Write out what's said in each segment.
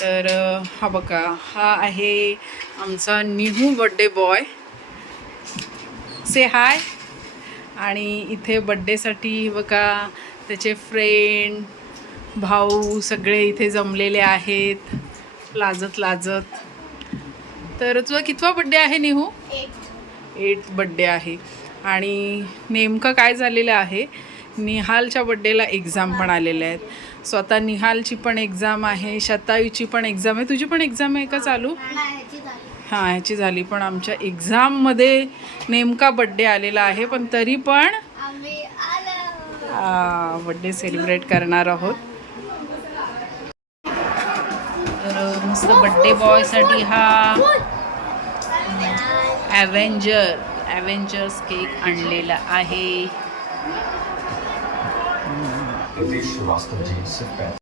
तर अ, हा बघा हा आहे आमचा Nihu birthday boy say hi आणि इथे बड्डेसाठी बघा त्याचे फ्रेंड भाऊ सगळे इथे जमलेले आहेत. लाजत लाजत. तर तुझा कितवा बड्डे आहे निहू? एट बड्डे आहे. आणि नेमकं काय झालेलं आहे? निहालच्या बड्डेला एक्झाम पण आलेल्या आहेत. स्वतः निहालची पण एक्झाम आहे शतायूची पण एक्झाम आहे. तुझी पण एक्झाम आहे का चालू? हां ह्याची झाली. पण आमच्या एक्झाममध्ये नेमका बड्डे आलेला आहे पण तरी पण बड्डे सेलिब्रेट करणार आहोत. तर मस्त बड्डे बॉयसाठी हा ॲव्हेंजर ॲव्हेंजर्स केक आणलेला आहे. existe o Master Jeans e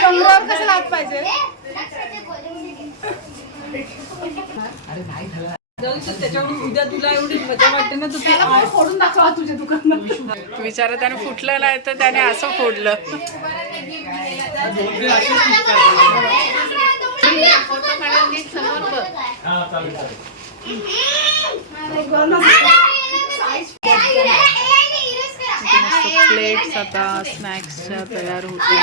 कमरावर कसं हात पाहिजे? त्याच्यावरून उद्या तुला एवढी मजा वाटते ना तर फोडून दाखवा तुझ्या दुकानात. बिचारा त्याने फुटलं नाही तर त्याने असं फोडलं. प्लेट्स आता स्नॅक्सच्या तयार होते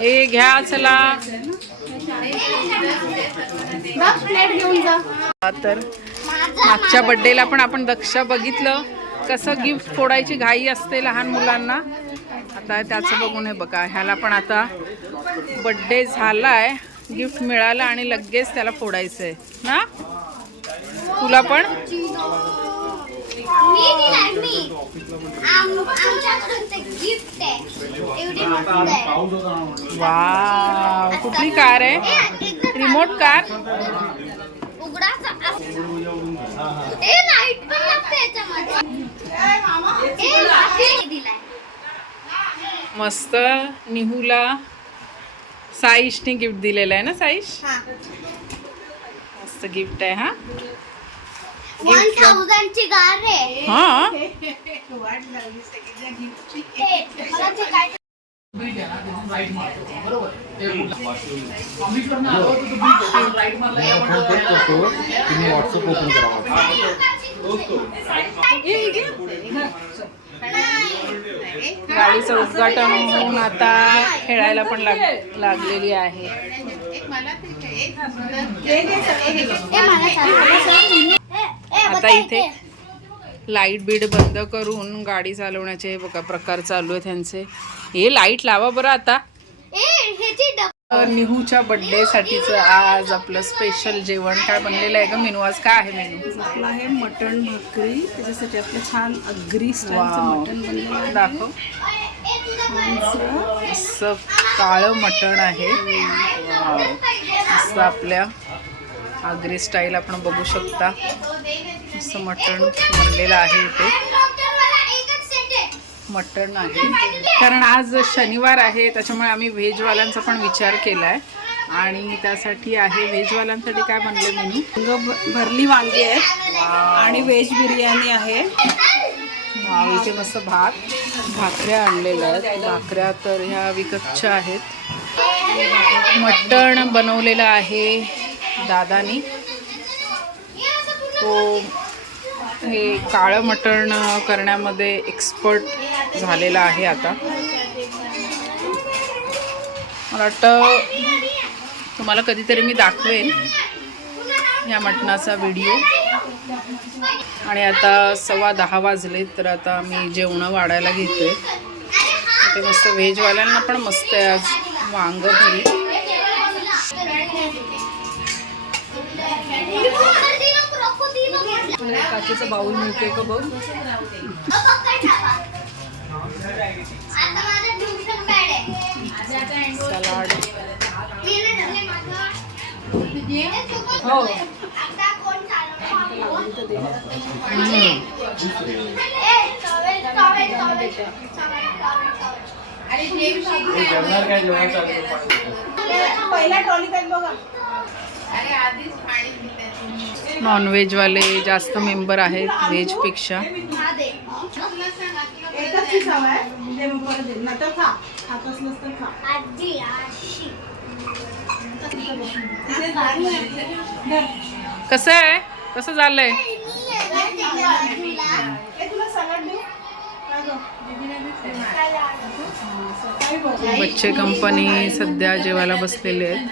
ए घ्या चला. तर मागच्या बड्डेला पण आपण दक्ष बघितलं. कसं गिफ्ट फोडायची घाई असते लहान मुलांना. आता त्याचं बघून हे बघा ह्याला पण आता बड्डे झालाय. गिफ्ट मिळालं आणि लगेच त्याला फोडायचं आहे ना? तुला पण? आहे. आहे. वा कुठली कार आहे? रिमोट कार मस्त. निहूला साईशने गिफ्ट दिलेलं आहे ना साईश? मस्त गिफ्ट आहे हा? हा? व्हॉट्सअप ओपन करा गाडीचं उद्घाटन होऊन आता खेळायला पण लाग लागलेली आहे. आता इथे लाइट बीट बंद करून गाडी चालवण्याचे बघा प्रकार चालू आहे त्यांचे हे लाइट लावा बरं आता. निहूच्या बर्थडे साठीच आज आपलं स्पेशल जेवण काय बनलेलं आहे ग? मेनू आज काय आहे मेनू? आपलं आहे मटण भाकरी. त्याच्यासाठी आपलं छान अग्री स्टाईलचं वाव. मटण बनलेलं आहे. दाखव. असं काळं मटण आहे. मस्त आपल्या आगरी स्टाईल आपण बघू शकता. मस्त मटण बनलेलं आहे इथे. मटण आहे. कारण आज शनिवार आहे त्याच्यामुळे आम्ही व्हेजवाल्यांचा पण विचार केला आहे आणि त्यासाठी आहे व्हेजवाल्यांसाठी काय बनले मेनू? भरली वांगी आहेत आणि व्हेज बिर्याणी आहे. इथे मस्त भात भाकऱ्या आणलेल्या आहेत. भाकऱ्या तर ह्या विकतच्या आहेत. मटण बनवलेलं आहे दादानी. तो हे काळं मटण करण्यामध्ये एक्सपर्ट झालेला आहे आता. मला वाटतं तुम्हाला कधीतरी मी दाखवेन या मटणाचा व्हिडिओ. आणि आता सव्वा दहा वाजले तर आता मी जेवणं वाढायला घेतोय. ते मस्त व्हेजवाल्यांना पण मस्त आहे आज वांग भरी काचेचा बाऊल मिळतोय का बघ? नॉन वेज वाले जास्त मेंबर आहेत पेक्षा। एकच पीस हवा आहे दे मग परत दे. नाहीतर खा. खात असलंस तर खा. आजी, आशी. कसं आहे? कसं झालंय? बच्चे कंपनी सध्या जेवायला बसलेले आहेत.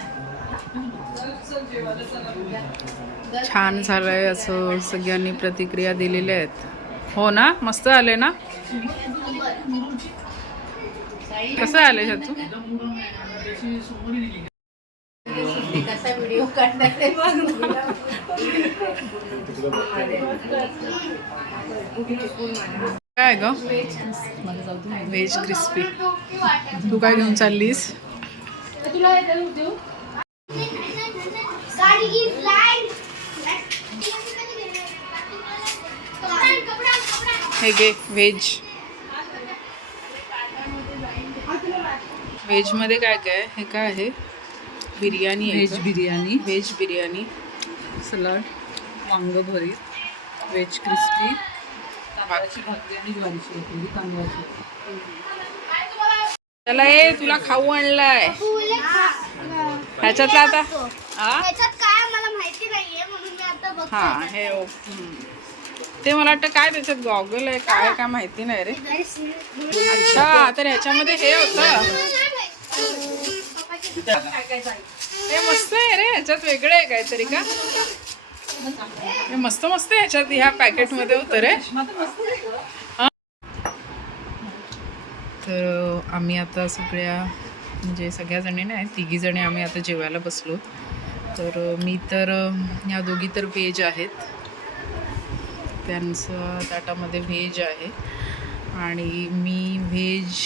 छान झालंय असं सगळ्यांनी प्रतिक्रिया दिलेल्या आहेत. हो ना? मस्त आले ना? कसं आले तू काय ग? व्हेज क्रिस्पी तू काय घेऊन चाललीस? गाडी हे घे व्हेज व्हेजमध्ये काय काय? हे काय आहे? बिर्याणी आहे veg? Biryani. Veg biryani. Salad वांग भरीत व्हेज क्रिस्पी भाकरी आणि ज्वारीची भाकरी. तांदळाची. चला ए तुला खाऊ आणलाय. ह्याच्यातला आता हा ह्याच्यात काय? मला माहिती नाहीये म्हणून मी आता हा हे. ते मला वाटतं काय त्याच्यात गॉगल आहे काय काय माहिती नाही रे. अच्छा तर ह्याच्यामध्ये हे होतं. हे मस्त आहे रे ह्याच्यात वेगळं आहे काहीतरी का? हे मस्त मस्त ह्याच्यात ह्या पॅकेटमध्ये होतं रे. तर आम्ही आता सगळ्या म्हणजे सगळ्या जणी नाही तिघी जणी आम्ही आता जेवायला बसलो. तर मी तर ह्या दोघी तर वेज आहेत. त्यांचं ताटामध्ये व्हेज आहे. आणि मी व्हेज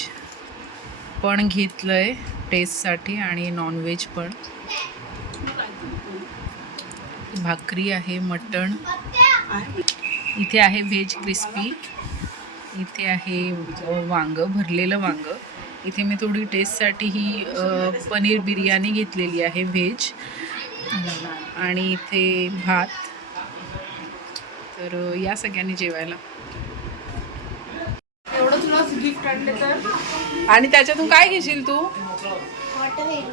पण घेतलं आहे टेस्टसाठी आणि नॉनव्हेज पण. भाकरी आहे मटण. इथे आहे व्हेज क्रिस्पी इथे आहे वांगं भरलेलं वांगं. इथे मी थोडी टेस्टसाठी ही पनीर बिर्याणी घेतलेली आहे व्हेज आणि इथे भात. तर या सगळ्यांनी जेवायला. एवढं तुला गिफ्ट आणले तर? आणि त्याच्यातून काय घेशील तू?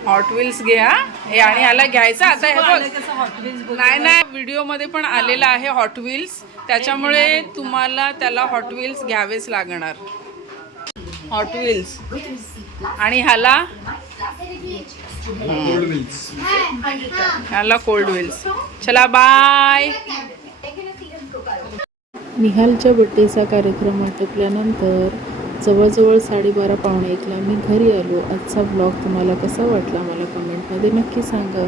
हॉट व्हील्स घे हा. हे आणि याला घ्यायचं. आता हे बघ. नाही नाही. व्हिडिओमध्ये पण आलेला आहे हॉट व्हील्स त्याच्यामुळे तुम्हाला त्याला हॉट व्हील्स घ्यावेच लागणार. हॉट व्हील्स आणि ह्याला? ह्याला कोल्ड व्हील्स चला बाय निहालच्या बड्डेचा कार्यक्रम आटोपल्यानंतर जवळजवळ साडेबारा पावणे एकला मी घरी आलो. आजचा ब्लॉग तुम्हाला कसा वाटला? मला कमेंटमध्ये नक्की सांगा.